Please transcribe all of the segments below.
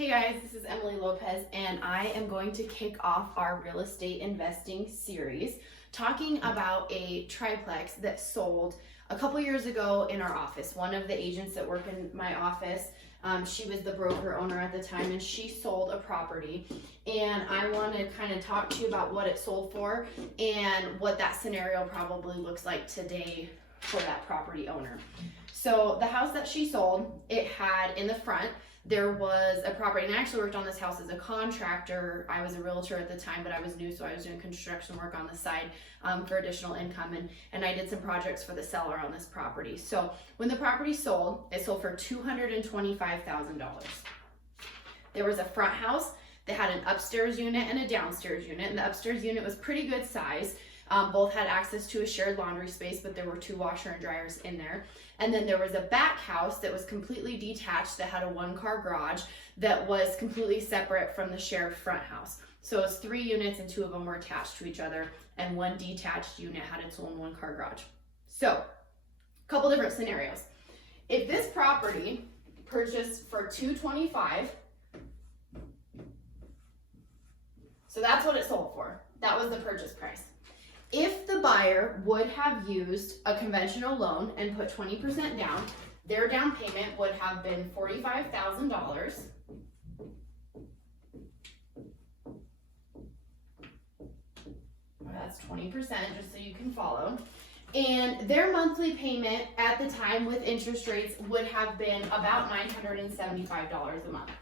Hey guys, this is Emily Lopez and I am going to kick off our real estate investing series talking about a triplex that sold a couple years ago in our office. One of the agents that work in my office, she was the broker owner at the time, and she sold a property, and I want to kind of talk to you about what it sold for and what that scenario probably looks like today for that property owner. So the house that she sold, it had in the front, there was a property, and I actually worked on this house as a contractor. I was a realtor at the time, but I was new, so I was doing construction work on the side for additional income, and I did some projects for the seller on this property. So when the property sold, it sold for $225,000. There was a front house that had an upstairs unit and a downstairs unit, and the upstairs unit was pretty good size. Both had access to a shared laundry space, but there were 2 washer and dryers in there. And then there was a back house that was completely detached that had a 1-car garage that was completely separate from the shared front house. So it was 3 units and 2 of them were attached to each other, and 1 detached unit had its own 1-car garage. So a couple different scenarios. If this property purchased for $225,000, so that's what it sold for. That was the purchase price. If the buyer would have used a conventional loan and put 20% down, their down payment would have been $45,000. That's 20%, just so you can follow. And their monthly payment at the time with interest rates would have been about $975 a month.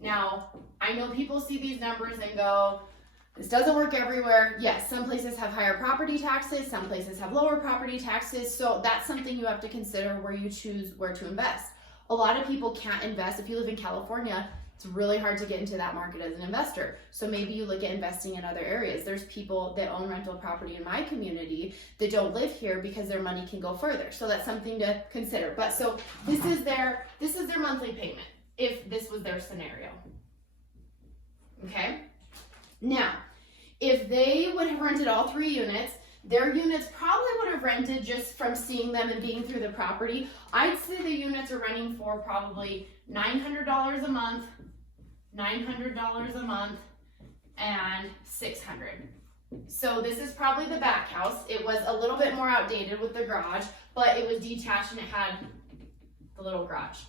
Now, I know people see these numbers and go, this doesn't work everywhere. Yes, some places have higher property taxes, some places have lower property taxes, so that's something you have to consider where you choose where to invest. A lot of people can't invest. If you live in California, it's really hard to get into that market as an investor. So maybe you look at investing in other areas. There's people that own rental property in my community that don't live here because their money can go further. So that's something to consider. But so this is their monthly payment if this was their scenario. Okay? Now, if they would have rented all 3 units, their units probably would have rented just from seeing them and being through the property. I'd say the units are renting for probably $900 a month, $900 a month, and $600. So this is probably the back house. It was a little bit more outdated with the garage, but it was detached and it had the little garage.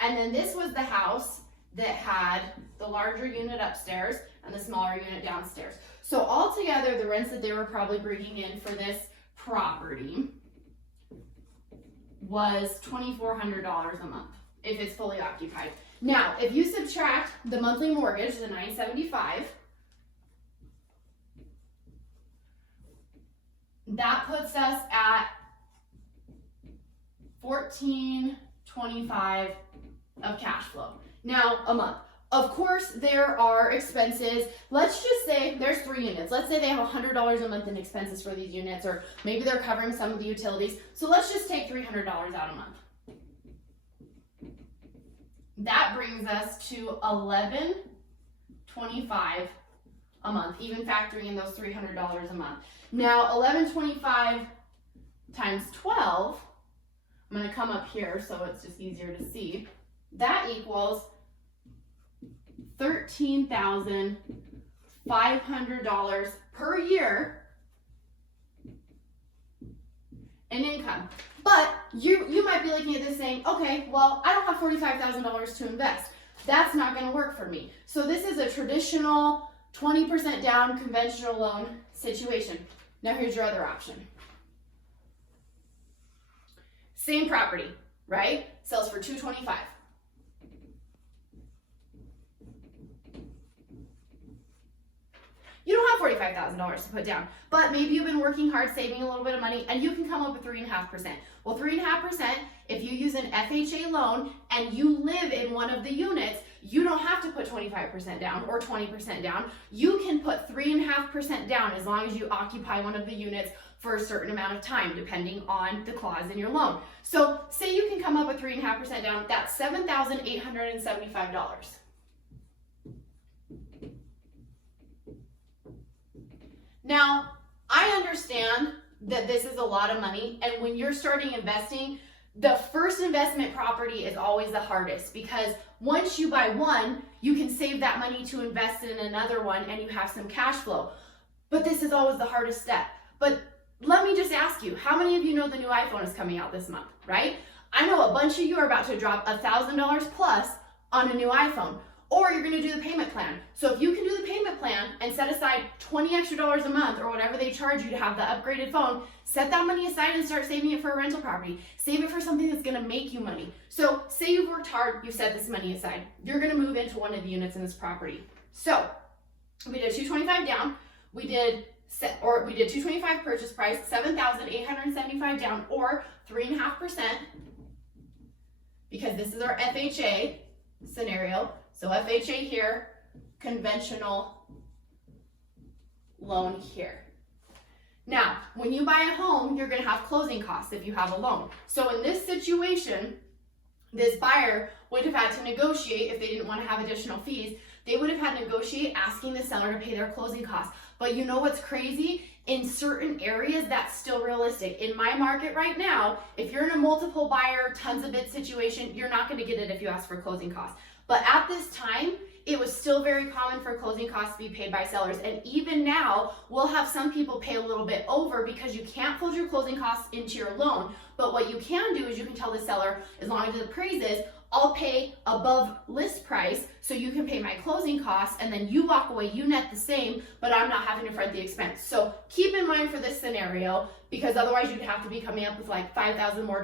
And then this was the house that had the larger unit upstairs and the smaller unit downstairs. So altogether, the rents that they were probably bringing in for this property was $2,400 a month if it's fully occupied. Now, if you subtract the monthly mortgage, the $975, that puts us at $1,425 of cash flow. Now, a month. Of course, there are expenses. Let's just say there's 3 units. Let's say they have $100 a month in expenses for these units, or maybe they're covering some of the utilities. So let's just take $300 out a month. That brings us to $1,125 a month, even factoring in those $300 a month. Now, $1,125 times 12, I'm going to come up here so it's just easier to see. That equals $13,500 per year in income. But you might be looking at this saying, okay, well, I don't have $45,000 to invest. That's not going to work for me. So this is a traditional 20% down conventional loan situation. Now here's your other option. Same property, right? Sells for $225,000. You don't have $45,000 to put down, but maybe you've been working hard, saving a little bit of money, and you can come up with 3.5%. Well, 3.5%, if you use an FHA loan and you live in one of the units, you don't have to put 25% down or 20% down. You can put 3.5% down as long as you occupy one of the units for a certain amount of time, depending on the clause in your loan. So say you can come up with 3.5% down, that's $7,875. Now, I understand that this is a lot of money, and when you're starting investing, the first investment property is always the hardest, because once you buy one, you can save that money to invest in another one and you have some cash flow. But this is always the hardest step. But let me just ask you, how many of you know the new iPhone is coming out this month, right? I know a bunch of you are about to drop $1,000 plus on a new iPhone, or you're gonna do the payment plan. So if you can do the payment plan and set aside $20 extra a month or whatever they charge you to have the upgraded phone, set that money aside and start saving it for a rental property. Save it for something that's gonna make you money. So say you've worked hard, you've set this money aside. You're gonna move into one of the units in this property. So we did $225 down, we did $225 purchase price, $7,875 down, or 3.5%, because this is our FHA scenario. So FHA here, conventional loan here. Now, when you buy a home, you're gonna have closing costs if you have a loan. So in this situation, this buyer would have had to negotiate if they didn't want to have additional fees. They would have had to negotiate asking the seller to pay their closing costs. But you know what's crazy? In certain areas, that's still realistic. In my market right now, if you're in a multiple buyer, tons of bid situation, you're not gonna get it if you ask for closing costs. But at this time, it was still very common for closing costs to be paid by sellers. And even now, we'll have some people pay a little bit over because you can't fold your closing costs into your loan. But what you can do is you can tell the seller, as long as it appraises, I'll pay above list price so you can pay my closing costs, and then you walk away, you net the same, but I'm not having to front the expense. So keep in mind for this scenario, because otherwise you'd have to be coming up with like $5,000 more.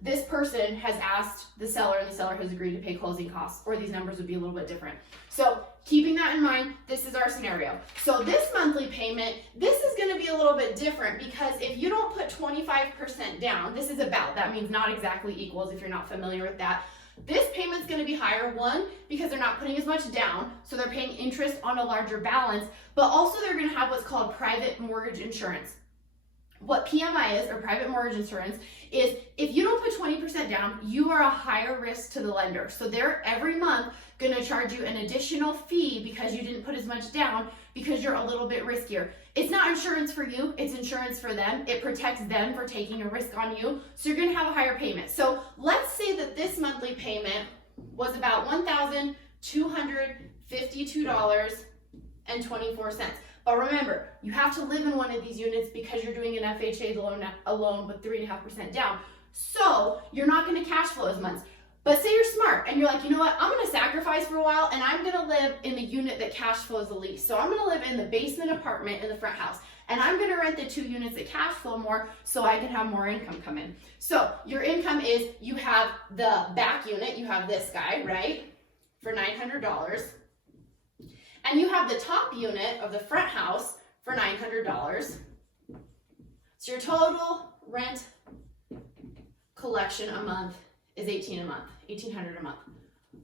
This person has asked the seller and the seller has agreed to pay closing costs, or these numbers would be a little bit different. So keeping that in mind, this is our scenario. So this monthly payment, this is gonna be a little bit different because if you don't put 25% down, this is about, that means not exactly equals if you're not familiar with that. This payment's gonna be higher, one, because they're not putting as much down, so they're paying interest on a larger balance, but also they're gonna have what's called private mortgage insurance. What PMI is, or private mortgage insurance, is if you don't put 20% down, you are a higher risk to the lender. So they're every month gonna charge you an additional fee because you didn't put as much down because you're a little bit riskier. It's not insurance for you, it's insurance for them. It protects them for taking a risk on you. So you're gonna have a higher payment. So let's say that this monthly payment was about $1,252.24. But remember, you have to live in one of these units because you're doing an FHA loan with 3.5% down. So you're not gonna cash flow as much. But say you're smart and you're like, you know what, I'm gonna sacrifice for a while and I'm gonna live in the unit that cash flows the least. So I'm gonna live in the basement apartment in the front house, and I'm gonna rent the 2 units that cash flow more so I can have more income come in. So your income is, you have the back unit, you have this guy, right, for $900. And you have the top unit of the front house for $900. So your total rent collection a month is $1,800 a month.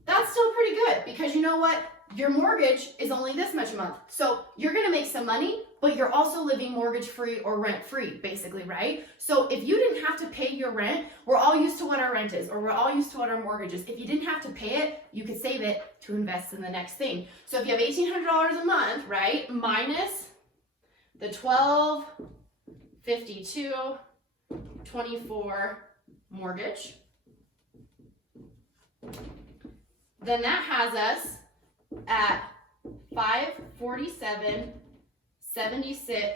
That's still pretty good because you know what? Your mortgage is only this much a month. So you're gonna make some money, but you're also living mortgage free or rent free, basically, right? So if you didn't have to pay your rent, we're all used to what our rent is, or we're all used to what our mortgage is. If you didn't have to pay it, you could save it to invest in the next thing. So if you have $1,800 a month, right, minus the $1,252.24 mortgage, then that has us at $547.76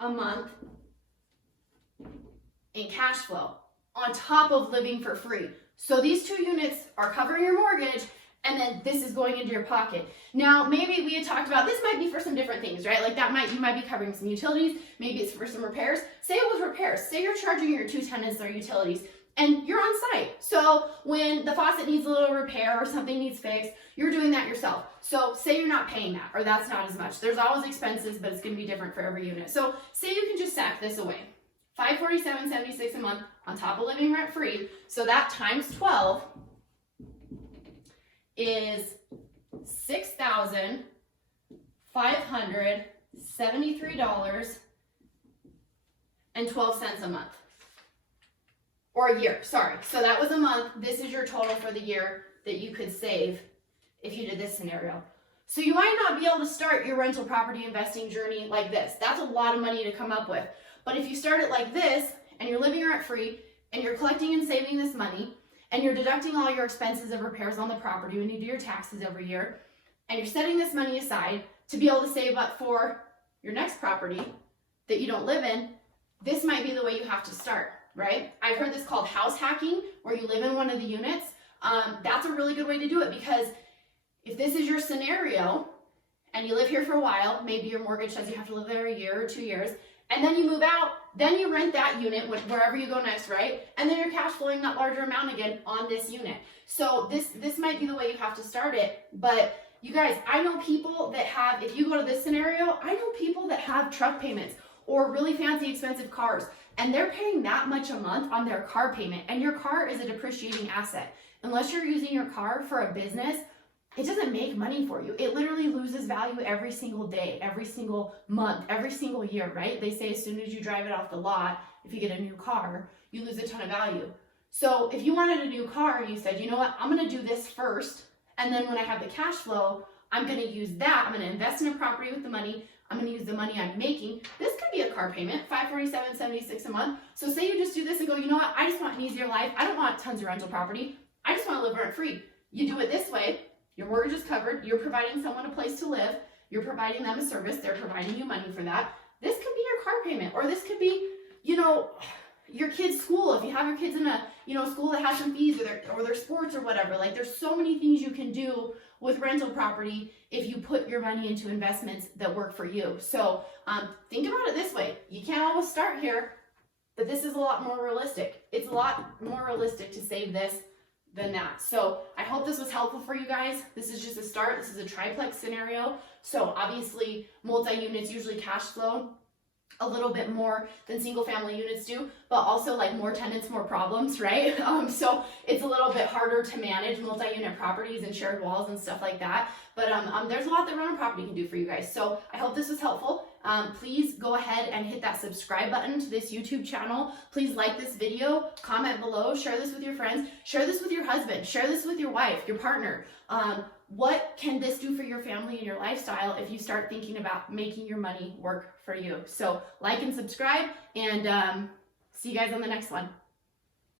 a month in cash flow on top of living for free. So these 2 units are covering your mortgage, and then this is going into your pocket. Now, maybe we had talked about this might be for some different things, right? Like you might be covering some utilities, maybe it's for some repairs. Say it was repairs. Say you're charging your 2 tenants their utilities, and you're on site. So when the faucet needs a little repair or something needs fixed, you're doing that yourself. So say you're not paying that, or that's not as much. There's always expenses, but it's gonna be different for every unit. So say you can just sack this away. $547.76 a month on top of living rent free. So that times 12 is $6,573.12 a month. Or a year, sorry. So that was a month. This is your total for the year that you could save if you did this scenario. So you might not be able to start your rental property investing journey like this. That's a lot of money to come up with. But if you start it like this, and you're living rent free, and you're collecting and saving this money, and you're deducting all your expenses of repairs on the property when you do your taxes every year, and you're setting this money aside to be able to save up for your next property that you don't live in, this might be the way you have to start, right? I've heard this called house hacking, where you live in one of the units. That's a really good way to do it, because if this is your scenario and you live here for a while, maybe your mortgage says you have to live there a year or 2 years, and then you move out, then you rent that unit wherever you go next, right? And then you're cash flowing that larger amount again on this unit. So this might be the way you have to start it. But you guys, I know people that have, if you go to this scenario, I know people that have truck payments or really fancy expensive cars, and they're paying that much a month on their car payment, and your car is a depreciating asset. Unless you're using your car for a business, it doesn't make money for you. It literally loses value every single day, every single month, every single year, right? They say as soon as you drive it off the lot, if you get a new car, you lose a ton of value. So if you wanted a new car, you said, you know what, I'm gonna do this first, and then when I have the cash flow, I'm gonna use that, I'm gonna invest in a property with the money, I'm gonna use the money I'm making. This could be a car payment, $547.76 a month. So say you just do this and go, you know what, I just want an easier life. I don't want tons of rental property. I just wanna live rent free. You do it this way, your mortgage is covered, you're providing someone a place to live, you're providing them a service, they're providing you money for that. This could be your car payment, or this could be, you know, your kids' school. If you have your kids in a, you know, school that has some fees, or their sports or whatever. Like, there's so many things you can do with rental property if you put your money into investments that work for you. So think about it this way. You can't always start here, but this is a lot more realistic. It's a lot more realistic to save this than that. So I hope this was helpful for you guys. This is just a start. This is a triplex scenario. So obviously multi-units usually cash flow a little bit more than single family units do, but also like more tenants, more problems, right? So it's a little bit harder to manage multi-unit properties and shared walls and stuff like that. But there's a lot that rental property can do for you guys. So I hope this was helpful. Please go ahead and hit that subscribe button to this YouTube channel. Please like this video, comment below, share this with your friends, share this with your husband, share this with your wife, your partner. What can this do for your family and your lifestyle if you start thinking about making your money work for you? So like and subscribe, and see you guys on the next one.